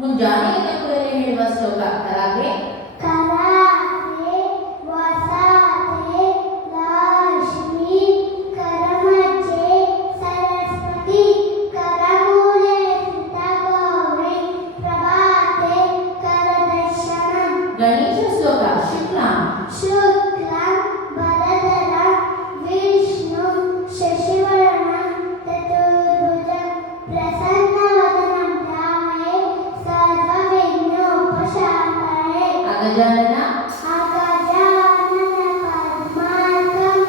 ಮುಂಜಾನೆ ಎದ್ದ ಕೂಡಲೇ ಹೇಳುವ ಶ್ಲೋಕ ಕರಾಗೆ करागे वसाते लक्ष्मी करमचे सरस्वती करमूले स्थिता गौरी प्रभाते करदर्शनम ಗಣೇಶ ಶ್ಲೋಕ ಶುಕ್ಲಾಂ शुक्लं वरदरं विष्णु शशिवर्णं चतुर्भुजं प्रसन्नवदनं ध्याये सर्वविघ्नोपशान्तये ಅಗಜಾನನ अगजानन पद्मार्कं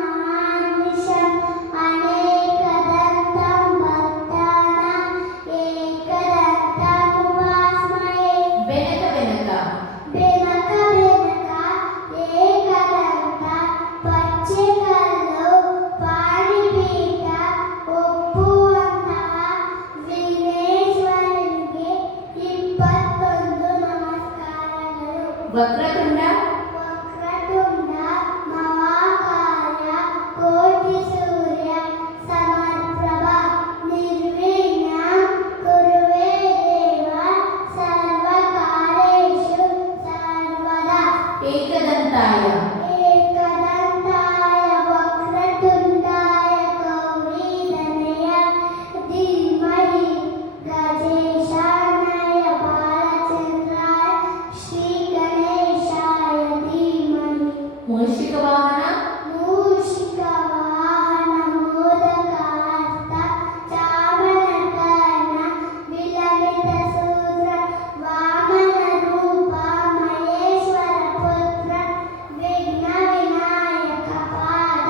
गजाननमहानिशम् अनेकदन्तं भक्तानां एकदन्तमुपास्महे ಬೆನಕ ಬೆನಕ बेनक बेनक एकदंत पच्चेकल्लु पाणिपीठ ಒಪ್ಪುವಂತಹ ವಿಘ್ನೇಶ್ವರನಿಗೆ 21 ನಮಸ್ಕಾರಗಳು. ವಕ್ರತುಂಡ ವಕ್ರತುಂಡ ಮಹಾಕಾಯ ಕೋಟಿ ಸೂರ್ಯ ಸಮರ್ಪ್ರಭ ನಿರ್ವಿಘ್ನಂ ಕುರುವೆ ದೇವ ಸರ್ವಕಾರ್ಯೇಷು ಸರ್ವದಾ ಏಕದಂತಾಯ एकदन्ताय वक्रतुण्डाय गौरीधनय धीमहि गजेशानाय बालचन्द्राय श्रीगणेशाय धीमहि ಮೂಷಿಕ ವಾಹನ मूषिकवाहन मोदकास्थ चामरकर्ण विललितसूत्र वामनरूप महेश्वरपुत्र विघ्नविनायकपाद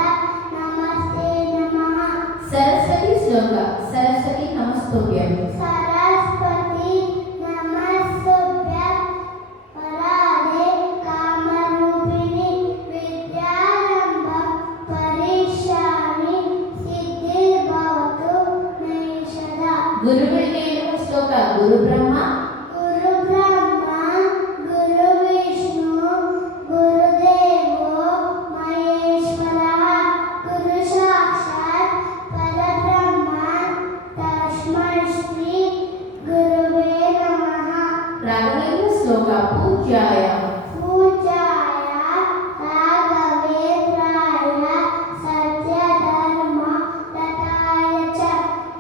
नमस्ते नमः ಸರಸ್ವತಿ ಶ್ಲೋಕ ಸರಸ್ವತಿ ನಮಸ್ತುಭ್ಯಂ सरस्वती नमस्तुभ्यं वरदे कामरूपिणि विद्यारम्भं करिष्यामि सिद्धिर्भवतु मे सदा ಗುರುಗಳಿಗೆ ಹೇಳುವ ಶ್ಲೋಕ ಗುರು ಬ್ರಹ್ಮ गुरु ब्रह्मा गुरु विष्णु गुरुदेवो महेश्वरः गुरु साक्षात् परब्रह्म तस्मै श्री गुरुवे नमः ರಾಘವೇಂದ್ರ ಶ್ಲೋಕ ಪೂಜ್ಯಾಯ पूजाय राघवेन्द्राय सत्यधर्म रताय च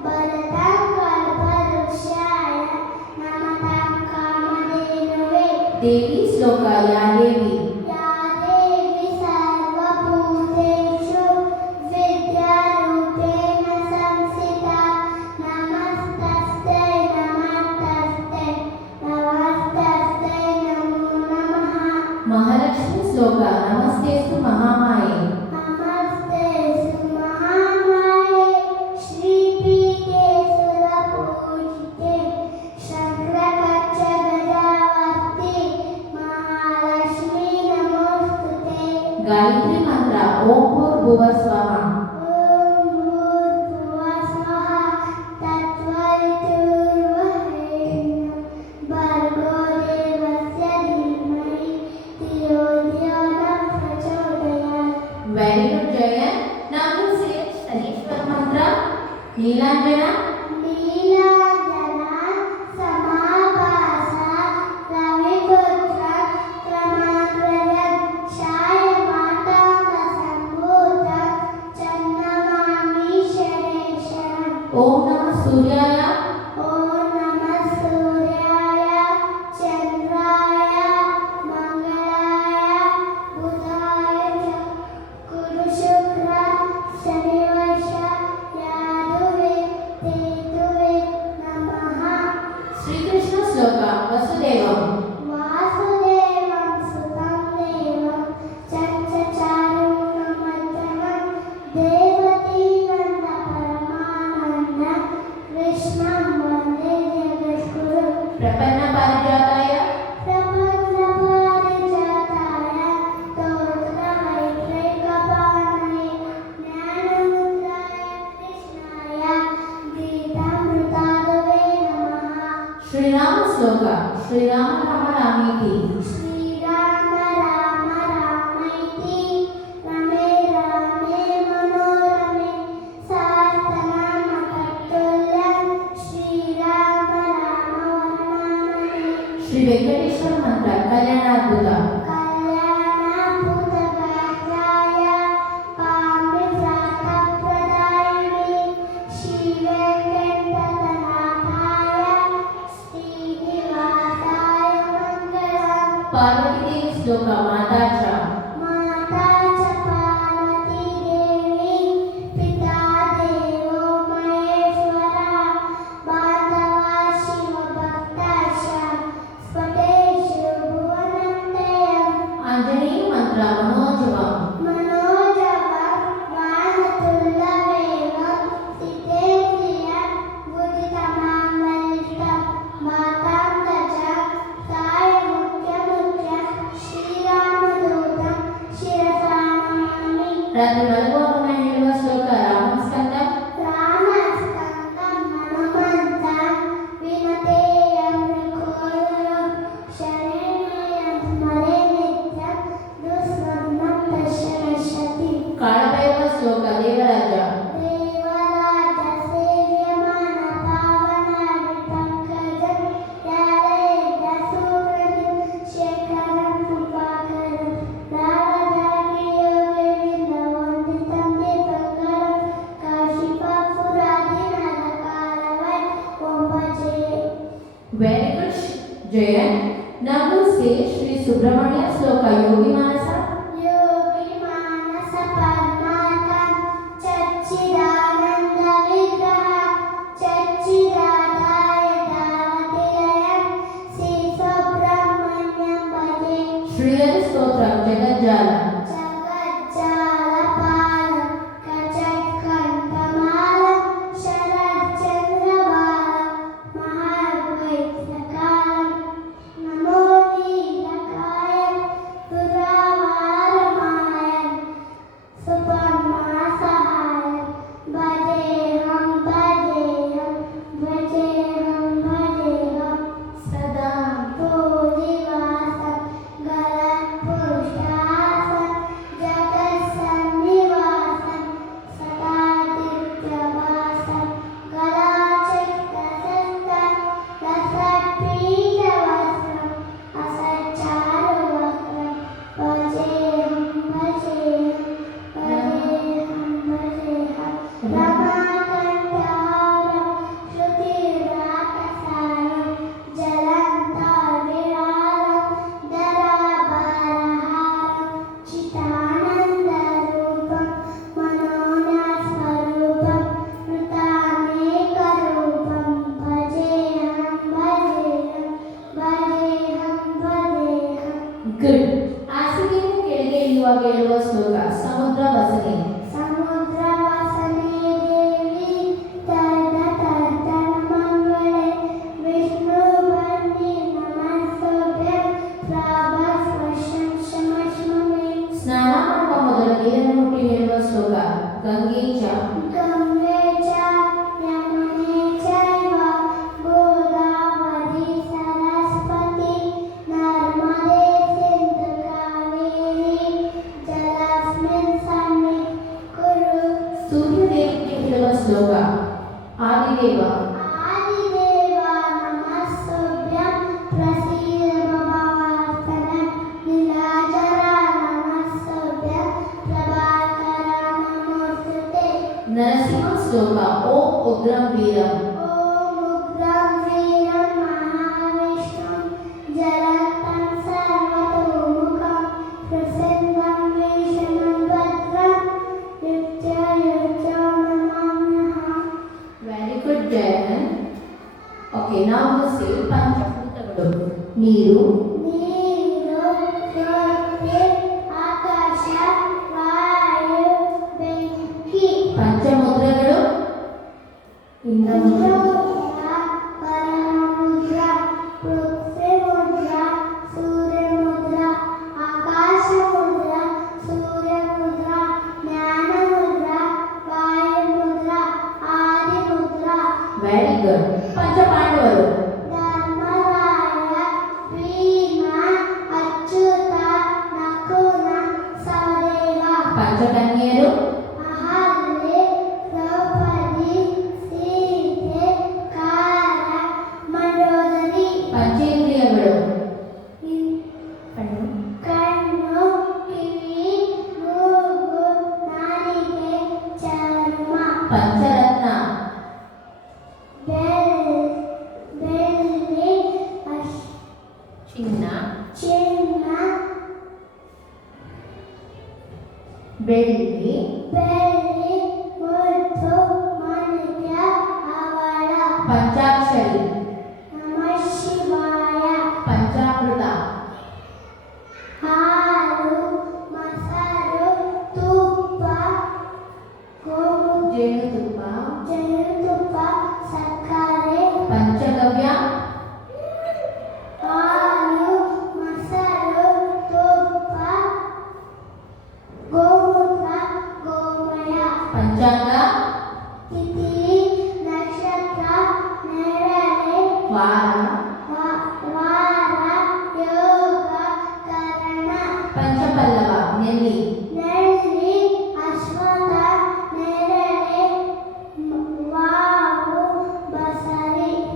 भरतं कल्पवृक्षाय नमतां कामधेनवे ದೇವಿ ಶ್ಲೋಕ ಯಾ ದೇವಿ या देवी सर्वभूतेषु विद्यारूपेण संस्थिता नमस्तस्यै नमस्तस्यै नमस्तस्यै नमो नमः ಮಹಾಲಕ್ಷ್ಮಿ ಶ್ಲೋಕ ನಮಸ್ತೇಸ್ತು ಮಹಾಮಾಯೆ नमस्ते सुमहामाये श्रीपीठे सुरपूजिते शङ्करकच्छ गजावर्ति महालक्ष्मी नमोस्तुते ಗಾಯತ್ರಿ ಮಂತ್ರ ಓಂ ಭೂರ್ಭುವ ಸ್ವಃ ॐ भूर्भुवः स्वः तत्सवितुर्वरेण्यं भर्गो देवस्य धीमहि धियो यो नः प्रचोदयात् ವೆರಿ ಗುಡ್ ಜಯನ್ ನಾವು ಶನೀಶ್ವರ ಮಂತ್ರ ನೀಲಾಂಜನ नीलाञ्जना समाभास रविपुत्र क्रमाग्रजं छायमाताङ्गसम्भूतं चन्नमामि शनेश्वरम् ಓಂ ನಮಃ ಸೂರ್ಯಾಯ ॐ नमः सूर्याय चन्द्राय मङ्गलाय बुधाय च गुरुशुक्र शनिवश यादवे केतुवे नमः ಶ್ರೀಕೃಷ್ಣ ಶ್ಲೋಕ ವಸುದೇವಂ वासुदेवं सुतं देवं चञ्चचारुं मध्यमं देवकी नन्दपरमानन्दं कृष्णं वन्दे जगद्गुरुं ಪ್ರಪನ್ನ ಪಾರಿಜಾತಾಯ प्रपन्नपारिजाताय स्तोत्रमैत्रैकपाणये ज्ञानमुद्राय कृष्णाय गीतामृतादवे नमः ಶ್ರೀರಾಮ ಶ್ಲೋಕ ಶ್ರೀರಾಮ ರಾಮ ರಾಮೇತಿ श्रीराम राम रामैति रमे रामे मनोरमे सास्तनामकर्तुल्यं श्रीराम ಶ್ರೀ ವೆಂಕಟೇಶ್ವರ ಮಂತ್ರ ಕಲ್ಯಾಣಾದ್ಭುತ ಕಲ್ಯಾಣಾದ್ಭುತಗಾತ್ರಾಯ ಕಾಮ್ಯವ್ರಾತಪ್ರದಾಯಿನಿ ಶ್ರೀ ವೆಂಕಟನಾಥಾಯ ಶ್ರೀನಿವಾಸಾಯ ಮಂಗಳಂ. ಪಾರ್ವತಿ ದೇವಿ ಶ್ಲೋಕ ಮಾತಾ ಚ ಮಾತಾ ಚ ಪಾರ್ವತಿ ದೇವಿ ಪಿತಾ ದೇವೋ ಮಹೇಶ್ವರ ಬಾಂಧವ ಶಿವ ಭಕ್ತಾಶ ಸ್ವದೇಶು ಭುವನಂತಯಂ. ಆಂಜನೇಯ ಮಂತ್ರ ಮನೋಜವಂ मनोजवं वानतुल्यवेगं सितेन्द्रियं बुद्धितमां वरिष्ठं मातां गजं सायमुख्यमुख्यं श्रीरामदूतं शिरसा नमामि. ರಾತ್ರಿ ಮಲಗುವ ಮುನ್ನ ಹೇಳುವ ಶ್ಲೋಕ ರಾಮಸ್ಕಂದಂ रामस्कन्दं हनुमन्तं विनतेयं विघोरं शरण्यं स्मरे नित्यं दुःस्वप्नं पश्यति. ಕಾಳಭೈರವ ಶ್ಲೋಕ ದೇವರಾಜ ದೇವರಾಜ ಸೇವ್ಯಮಾನ ಪಾವನಾಡಿ ಪಂಕಜಂ ಯಾರೇದ ಸುಹೃದಂ ಶೇಖರಂ ಕೃಪಾಕರಂ ರಾರದಾಗಿ ಯೋಗೇಂದ್ರ ವಂದಿತಂ ದಿಪಂಕರಂ ಕಾಶಿಪಾಪುರಾದಿ ನರಕಾರವೈ ಒಂಬಜೆ. Very good Jayan. Now we'll say Shri Subramanya Sloka Yogi Manasa. ಯೋಗಿ ಮಾನಸ ಪದ್ಮಾರ್ಕಂ ಚಚ್ಚಿದಾನಂದ ವಿಗ್ರಹ ಚಚ್ಚಿದಾದಾಯ ದಾರತಿಲಯಂ Shri Subrahmanyam ಭಜೆ. Shriyari Stotram Jagadjala. ಜಗಜ್ಜಾಲಪಾಲಂ ಕಚತ್ಕಂಠಮಾಲಂ ಶರಚ್ಚಂದ್ರಬಾಲಂ ಮಹಾದ್ವೈತಕಾಲಂ ನಮೋ ನೀಲಕಾಯಂ ದುರಾವಾರಮಾಯಂ ಸುಪರ್ಣಸಹಾಯಂ ಭಜೇಹಂ ಭಜೇಹಂ ಭಜೇಹಂ ಭಜೇಹಂ ಸದಾ ಭೂನಿವಾಸಂ ಗಲತ್ಪುಷ್ಟಾಸಂ ಜಗತ್ಸನ್ನಿವಾಸಂ ಸದಾದಿತ್ಯವಾಸಂ ಗಲಾಚಕ್ರಸಸ್ತಂ ರಸಪೀಠವಸ್ತ್ರಂ ಅಸಚ್ಚಾರುವಕ್ರಂ ಭಜೇಹಂ ಭಜೇಹಂ ಭಜೇಹಂ ಭಜೇಹಂ ರಮಾಕಂಠಹಾರಂ ಶ್ರುತಿರಾಕಸಾರಂ ಜಲಂತಾವಿಹಾರಂ ದರಾಭಾರಹಾರಂ ಚಿತಾನಂದರೂಪಂ ಮನೋಜ್ಞಸ್ವರೂಪಂ ಮೃತಾನೇಕರೂಪಂ ಭಜೇಹಂ ಭಜೇಹಂ ಭಜೇಹಂ ಭಜೇಹಂ. Good. ಹಾಸಿಗೆಯನ್ನು ಕೆಳಗೆ ಇಳಿಯುವಾಗ ಹೇಳುವ ಶ್ಲೋಕ ಸಮುದ್ರ ವಸನೆ. ಸಮುದ್ರ ವಾಸನೆ ದೇವಿ ತರ್ದ ತರ್ತನ ಮಂಗಳೇ ವಿಷ್ಣು ಬನ್ನಿ ನಮಸ್ತುಭ್ಯಂ ಪ್ರಾಭಸ್ವಶಂ ಶಮಶ್ಮಮೇ. ಸ್ನಾನ ಮಾಡುವ ಮೊದಲು ನೀರನ್ನು ಮುಟ್ಟಿ ಹೇಳುವ ಶ್ಲೋಕ ಗಂಗೆ ಚ ಗಂಗೆ ಚ ಯಮುನೆ ಚೈವ ಗೋದಾವರಿ ಸರಸ್ವತಿ ನರ್ಮದೆ ಸಿಂಧು ಕಾವೇರಿ ಜಲಸ್ಮಿನ್ ಸನ್ನಿಕುರು. ಸೂರ್ಯದೇವನಿಗೆ ಹೇಳುವ ಶ್ಲೋಕ ಆದಿದೇವ ಆದಿದೇವ ನಮಸ್ತುಭ್ಯಂ ಪ್ರಸೀದ ಭವಾರ್ತನಂ ನೀಲಾಜರ ನಮಸ್ತುಭ್ಯಂ ಪ್ರಭಾಕರ ನಮೋಸ್ತುತೆ. ನರಸಿಂಹ ಶ್ಲೋಕ ಓಂ ಉಗ್ರಂ ವೀರಂ. ಓಂ ಉಗ್ರಂ ವೀರಂ ಮಹಾವಿಷ್ಣುಂ ಜಲಂತಂ ಸರ್ವತೋಮುಖಂ ಪ್ರಸನ್ನಂ ಭೀಷಣಂ ಭದ್ರಂ ಯುಕ್ತ್ಯಯುಕ್ತೋ ನಮಾಮ್ಯಹಂ. Very good Jayan. ಓಕೆ, ನಾವು ಸೇ ಪಂಚಭೂತಗಳು ನೀರು ನೀರು ಪೃಥ್ವಿ ಆಕಾಶ ವಾಯು ಬೆಂಕಿ. ಪಂಚಮುದ್ರಗಳು ಇಂದ್ರಮುದ್ರ ಇಂದ್ರಮುದ್ರ ಪರಮಮುದ್ರ ಪೃಥ್ವಿ ಮುದ್ರ ಸೂರ್ಯ ಮುದ್ರ ಆಕಾಶ ಮುದ್ರ ಸೂರ್ಯ ಮುದ್ರ ಜ್ಞಾನ ಮುದ್ರ ವಾಯು ಮುದ್ರ ಆದಿ ಮುದ್ರ. Very good. ಪಂಚಪಾಂಡವರು ಧರ್ಮರಾಯ ಭೀಮ ಅಚ್ಯುತ ನಕುಲ ಸಹದೇವ. ಪಂಚಕನ್ಯರು ಅಹಲ್ಯೆ ದ್ರೌಪದಿ ಸೀತೆ ಕಾರ ಮಂಡೋದರಿ. ಪಂಚೇಂದ್ರಿಯಗಳು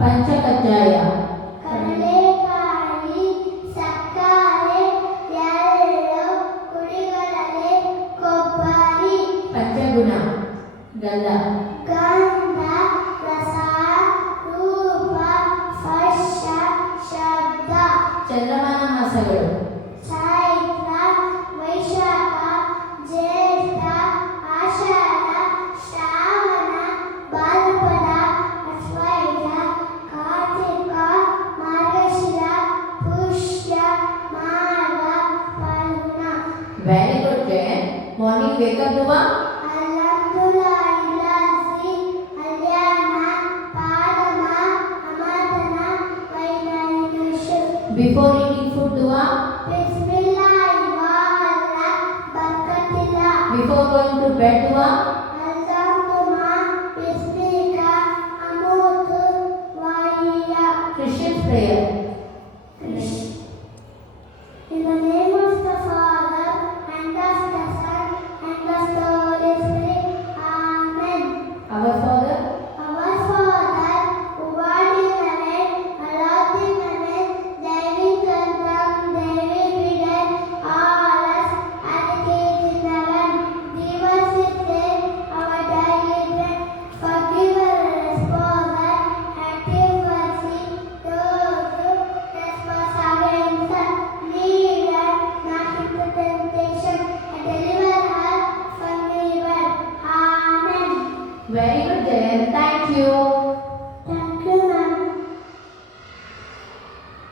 ಪಂಚಕಜ್ಜಾಯ ಕಡಲೆಕಾಯಿ ಸಕ್ಕರೆ ಎಳ್ಳು ಕುಡಿಗಳಲ್ಲಿ ಕೊಬ್ಬರಿ ಪಂಚಗುಣ ಗಂಧ ಗಂಧ ರಸ ರೂಪ ಸ್ಪರ್ಶ ಶಬ್ದ ಚಂದ್ರಮಾನ ಮಾಸಗಳು Chaitra Vaishakha Jyeshtha Ashadha Shravana Bhadrapada Ashwayuja Kartika Margashira Pushya Magha Phalguna. Very good Jayanth. Morning wake up ದುವಾ Alhamdulillah ilazi alyana padama amadana vainanishu. Before eating food ದುವಾ Bismillah wala barakatillah. Before going to bed ದುವಾ Allahumma bismika amutu wa ihya. Christian prayer In the name of the Father and of the Son and of the Holy Spirit. Amen. Our father Our Father, who art in heaven, hallowed be thy name. Thy kingdom come, thy will be done on earth as it is in heaven. Give us this day our daily bread. Forgive our trespasses, and give mercy to those who trespass against us. Lead us not into temptation, and deliver us from evil. Amen. Very good Jayant. Thank you.